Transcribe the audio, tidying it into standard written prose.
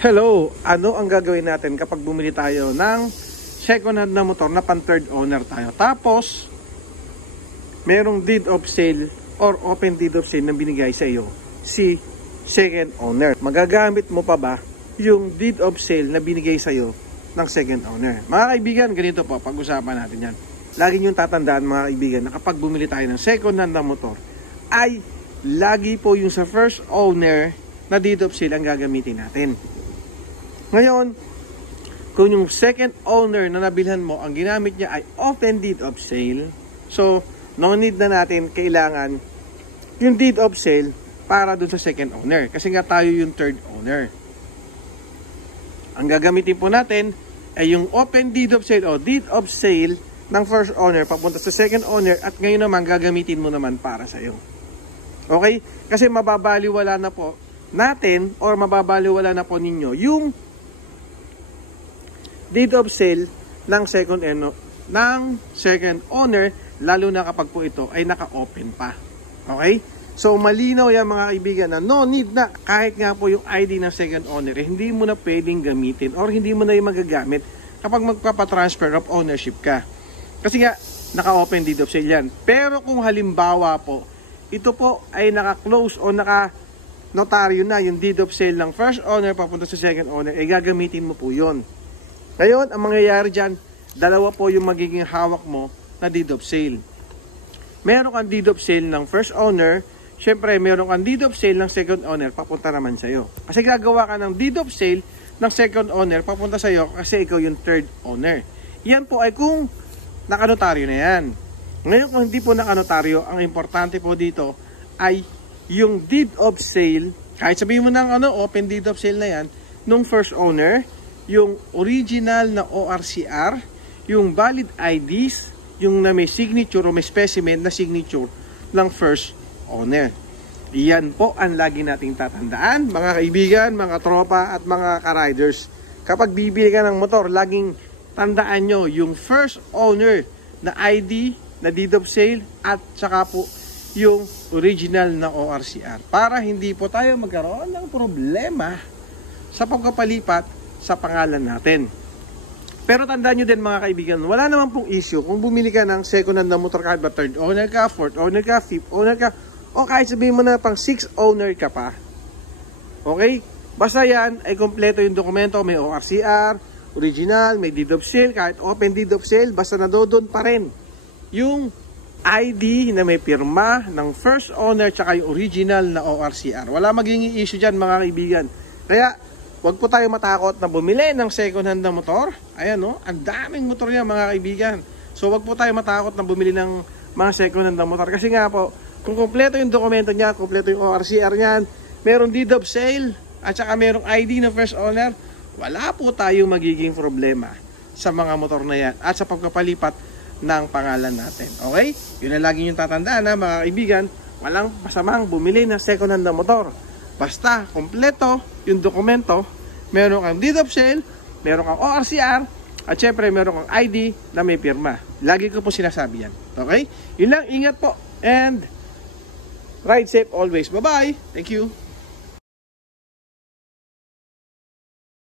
Hello! Ano ang gagawin natin kapag bumili tayo ng second hand na motor na pan third owner tayo? Tapos, merong deed of sale or open deed of sale na binigay sa iyo si second owner. Magagamit mo pa ba yung deed of sale na binigay sa iyo ng second owner? Mga kaibigan, ganito po, pag-usapan natin yan. Lagi niyong tatandaan mga kaibigan na kapag bumili tayo ng second hand na motor, ay lagi po yung sa first owner na deed of sale ang gagamitin natin. Ngayon, kung yung second owner na nabilhan mo, ang ginamit niya ay open deed of sale, so no need na natin kailangan yung deed of sale para dun sa second owner. Kasi nga tayo yung third owner. Ang gagamitin po natin ay yung open deed of sale o deed of sale ng first owner papunta sa second owner, at ngayon naman gagamitin mo naman para sa'yo. Okay? Kasi mababaliwala na po natin or mababaliwala na po ninyo yung deed of sale ng second owner, lalo na kapag po ito ay naka-open pa. Okay? So malinaw yan mga kaibigan na no need na kahit nga po yung ID ng second owner, hindi mo na pwedeng gamitin or hindi mo na yung magagamit kapag magpapatransfer of ownership ka. Kasi nga naka-open deed of sale yan. Pero kung halimbawa po, ito po ay naka-close o naka-notaryo na yung deed of sale ng first owner papunta sa second owner, ay gagamitin mo po yun. Ngayon, ang mangyayari dyan, dalawa po yung magiging hawak mo na deed of sale. Meron kang deed of sale ng first owner, syempre meron kang deed of sale ng second owner, papunta naman sa'yo. Kasi gagawa ka ng deed of sale ng second owner, papunta sa'yo kasi ikaw yung third owner. Yan po ay kung nakanotaryo na yan. Ngayon, kung hindi po nakanotaryo, ang importante po dito ay yung deed of sale, kahit sabihin mo ng open deed of sale na yan, nung first owner, yung original na ORCR, yung valid IDs, yung na may signature o may specimen na signature ng first owner. Iyan po ang lagi nating tatandaan, mga kaibigan, mga tropa at mga ka-riders. Kapag bibili ka ng motor, laging tandaan nyo yung first owner na ID, na deed of sale, at saka po yung original na ORCR. Para hindi po tayo magkaroon ng problema sa pagkapalipat sa pangalan natin. Pero tandaan nyo din mga kaibigan, wala naman pong issue kung bumili ka ng second hand na motor, kahit ba third owner ka, fourth owner ka, fifth owner ka, o kahit sabihin mo na pang sixth owner ka pa. Okay? Basta yan ay kompleto yung dokumento, may ORCR, original, may deed of sale, kahit open deed of sale, basta nandoon pa rin yung ID na may pirma ng first owner tsaka yung original na ORCR. Wala magiging issue dyan mga kaibigan. Kaya huwag po tayo matakot na bumili ng second hand na motor. Ayan ang daming motor yan mga kaibigan. So huwag po tayo matakot na bumili ng mga second hand na motor. Kasi nga po, kung kompleto yung dokumento niya, kompleto yung ORCR niyan, meron deed of sale, at saka merong ID ng first owner, wala po tayong magiging problema sa mga motor na yan at sa pagkapalipat ng pangalan natin. Okay? Yun ang lagi yung tatandaan na mga kaibigan, walang masamang bumili ng second hand na motor. Basta, kompleto yung dokumento, meron kang deed of sale, meron kang ORCR, at syempre meron kang ID na may pirma. Lagi ko po sinasabi yan. Okay? Yun lang, ingat po. And ride safe always. Bye-bye. Thank you.